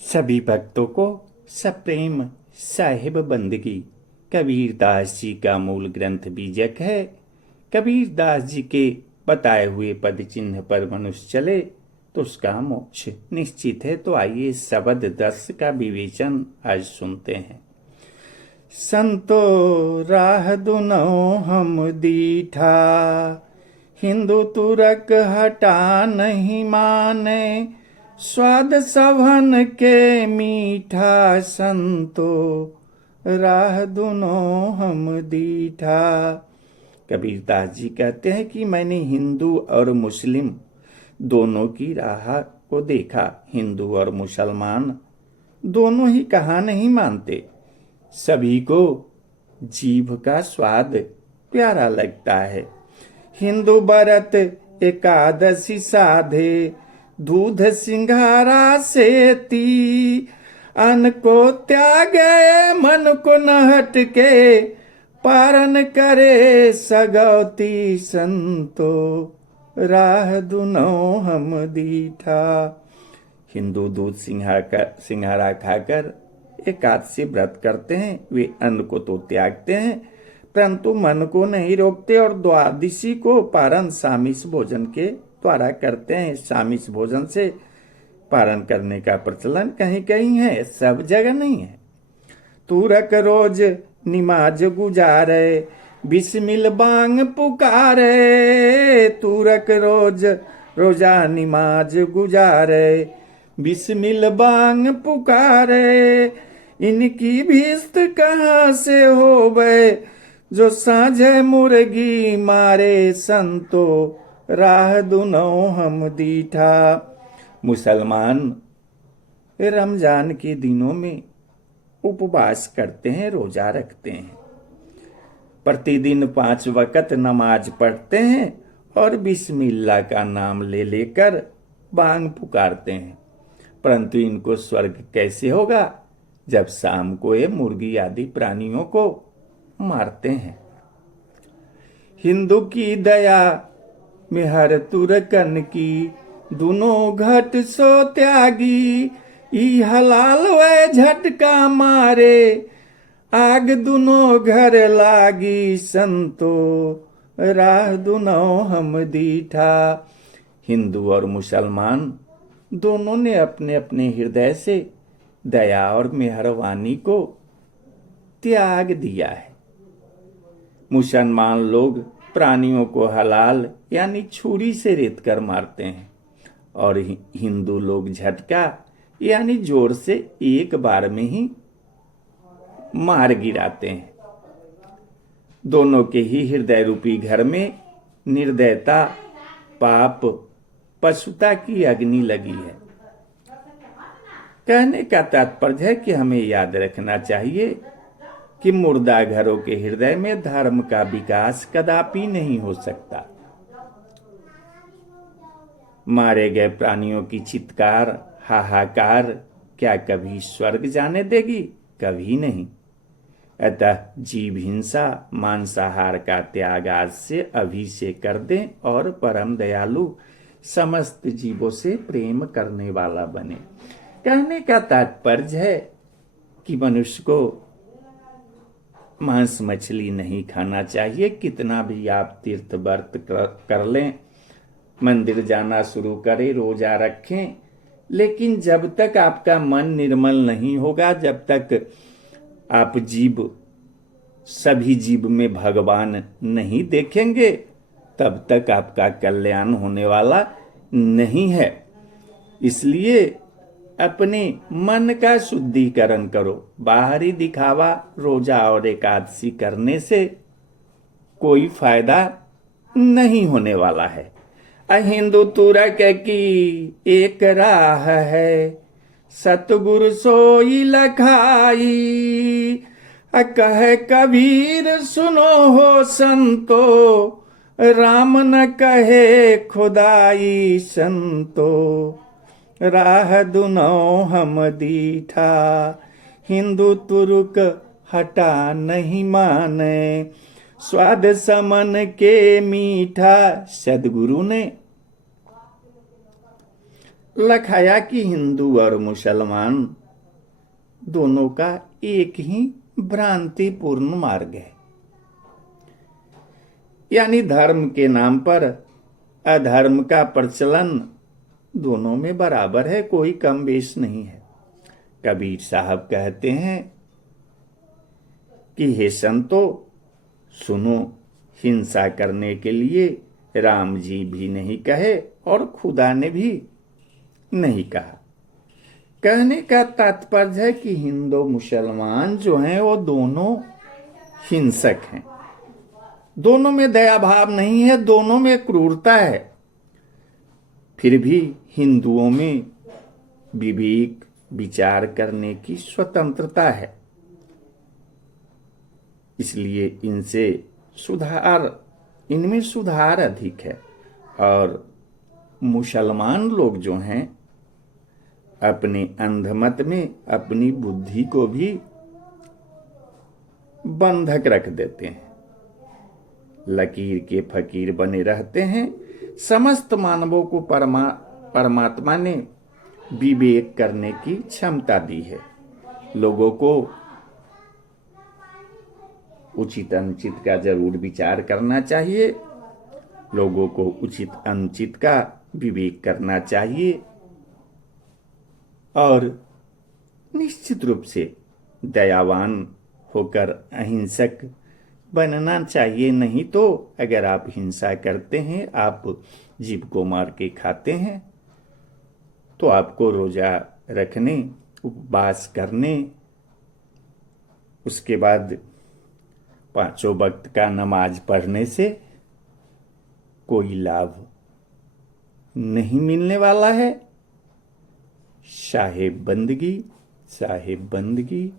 सभी भक्तों को सप्रेम साहिब बंदगी कबीरदास जी का मूल ग्रंथ बीजक है। कबीरदास जी के बताए हुए पद चिन्ह पर मनुष्य चले तो उसका मोक्ष निश्चित है। तो आइए शब्द दर्श का विवेचन आज सुनते हैं। संतो राह दुनो हम दीठा, हिंदू तुरक हटा नहीं माने, स्वाद सभन के मीठा, संतो राह दुनो हम दीठा। कबीरदास जी कहते हैं कि मैंने हिंदू और मुस्लिम दोनों की राह को देखा। हिंदू और मुसलमान दोनों ही कहा नहीं मानते। सभी को जीभ का स्वाद प्यारा लगता है। हिंदू व्रत एकादशी साधे, दूध सिंघारा सेती, अन्न को त्यागे मन को न हटके, पारण करे सगौती, संतो राह दुनो हम दीठा। हिंदू दूध सिंघारा खाकर एकादशी व्रत करते हैं। वे अन्न को तो त्यागते हैं परंतु मन को नहीं रोकते और द्वादशी को पारण सामिस भोजन के द्वारा करते हैं। सामिस भोजन से पारण करने का प्रचलन कहीं कहीं है, सब जगह नहीं है। तुरक रोज निमाज गुजारे, बिस्मिल बांग पुकारे, तुरक रोज रोजा निमाज गुजारे, बिस्मिल बांग पुकारे, इनकी भीस्त कहाँ से होवे, जो साझे मुर्गी मारे, संतो राह दुनो हम दीठा। मुसलमान रमजान के दिनों में उपवास करते हैं, रोजा रखते हैं, प्रतिदिन 5 वक्त नमाज पढ़ते हैं और बिस्मिल्लाह का नाम ले लेकर बांग पुकारते हैं। परंतु इनको स्वर्ग कैसे होगा जब शाम को ये मुर्गी आदि प्राणियों को मारते हैं। हिंदू की दया में हर तुरकन की, दोनों घट सो त्यागी, ई हलाल वे झटका मारे, आग दुनो घर लागी, संतो राह दुनो हम दीठा। हिंदू और मुसलमान दोनों ने अपने अपने हृदय से दया और मेहरबानी को त्याग दिया है। मुसलमान लोग प्राणियों को हलाल यानी छुरी से रेत कर मारते हैं और हिंदू लोग झटका यानी जोर से एक बार में ही मार गिराते हैं। दोनों के ही हृदय रूपी घर में निर्दयता, पाप, पशुता की अग्नि लगी है। कहने का तात्पर्य है कि हमें याद रखना चाहिए कि मुर्दा घरों के हृदय में धर्म का विकास कदापि नहीं हो सकता। मारे गए प्राणियों की चित्कार, हाहाकार क्या कभी स्वर्ग जाने देगी? कभी नहीं। अतः जीव हिंसा, मांसाहार का त्याग आज से अभी से कर दें और परम दयालु समस्त जीवों से प्रेम करने वाला बने। कहने का तात्पर्य है कि मनुष्य को मांस मछली नहीं खाना चाहिए। कितना भी आप तीर्थ व्रत कर लें, मंदिर जाना शुरू करें, रोजा रखें, लेकिन जब तक आपका मन निर्मल नहीं होगा, जब तक आप सभी जीव में भगवान नहीं देखेंगे, तब तक आपका कल्याण होने वाला नहीं है। इसलिए अपने मन का शुद्धिकरण करो। बाहरी दिखावा रोजा और एकादशी करने से कोई फायदा नहीं होने वाला है। हिंदू तुरक की एक राह है, सतगुरु सोई लखाई, कहे कबीर सुनो हो संतो, राम न कहे खुदाई, संतो राह दुनो हम दीठा। हिंदू तुर्क हटा नहीं माने, स्वाद समन के मीठा। सदगुरु ने लखाया कि हिंदू और मुसलमान दोनों का एक ही भ्रांतिपूर्ण मार्ग है, यानी धर्म के नाम पर अधर्म का प्रचलन दोनों में बराबर है, कोई कम बेश नहीं है। कबीर साहब कहते हैं कि हे संतो सुनो, हिंसा करने के लिए राम जी भी नहीं कहे और खुदा ने भी नहीं कहा। कहने का तात्पर्य है कि हिंदू मुसलमान जो हैं वो दोनों हिंसक हैं, दोनों में दया भाव नहीं है, दोनों में क्रूरता है। फिर भी हिंदुओं में विवेक विचार करने की स्वतंत्रता है, इसलिए इनमें सुधार अधिक है। और मुसलमान लोग जो हैं अपने अंधमत में अपनी बुद्धि को भी बंधक रख देते हैं, लकीर के फकीर बने रहते हैं। समस्त मानवों को परमात्मा ने विवेक करने की क्षमता दी है। लोगों को उचित अनुचित का जरूर विचार करना चाहिए, लोगों को उचित अनुचित का विवेक करना चाहिए और निश्चित रूप से दयावान होकर अहिंसक बनना चाहिए। नहीं तो अगर आप हिंसा करते हैं, आप जीव को मार के खाते हैं, तो आपको रोजा रखने, उपवास करने, उसके बाद 5 वक्त का नमाज पढ़ने से कोई लाभ नहीं मिलने वाला है। साहेब बंदगी, साहेब बंदगी,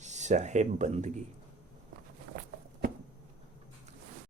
साहेब बंदगी।